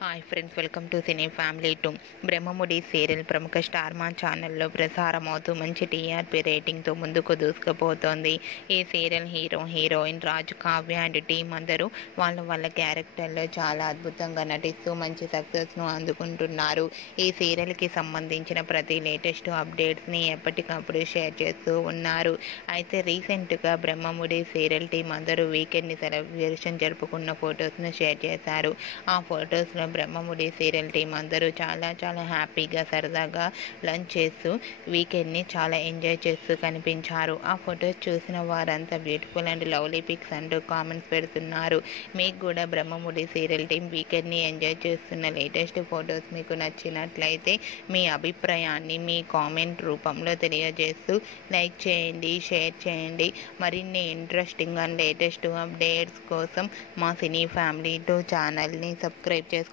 Hi friends, welcome to cine family two. Brahmamudi serial ప్రముఖ star మా ఛానల్లో ప్రసారమవుతూ మంచి టీఆర్పీ రేటింగ్తో ముందుకు దూసుకుపోతోంది. ఈ serial heroine Raju, Kavya and team అందరూ వాళ్ళ క్యారెక్టర్లో చాలా అద్భుతంగా నటిస్తూ మంచి సక్సెస్ను అందుకుంటున్నారు. ఈ సీరియల్కి సంబంధించిన ప్రతి లేటెస్ట్ అప్డేట్స్ని ఎప్పటికప్పుడు షేర్ చేస్తూ ఉన్నారు. అయితే రీసెంట్గా బ్రహ్మముడి సీరియల్ టీం అందరూ వీకెండ్ని సెలబ్రేషన్ జరుపుకున్న ఫొటోస్ను షేర్ చేశారు. ఆ ఫొటోస్లో బ్రహ్మముడి సీరియల్ టీం అందరూ చాలా హ్యాపీగా సరదాగా లంచ్ చేస్తూ వీకెండ్ని చాలా ఎంజాయ్ చేస్తూ కనిపించారు. ఆ ఫొటోస్ చూసిన వారంతా బ్యూటిఫుల్ అండ్ లవ్లీ పిక్స్ అంటూ కామెంట్స్ పెడుతున్నారు. మీకు కూడా బ్రహ్మముడి సీరియల్ టీం వీకెండ్ని ఎంజాయ్ చేస్తున్న లేటెస్ట్ ఫొటోస్ మీకు నచ్చినట్లయితే మీ అభిప్రాయాన్ని మీ కామెంట్ రూపంలో తెలియజేస్తూ లైక్ చేయండి, షేర్ చేయండి. మరిన్ని ఇంట్రెస్టింగ్ అండ్ లేటెస్ట్ అప్డేట్స్ కోసం మా సినీ ఫ్యామిలీ టూ ఛానల్ని సబ్స్క్రైబ్ చేసుకోండి.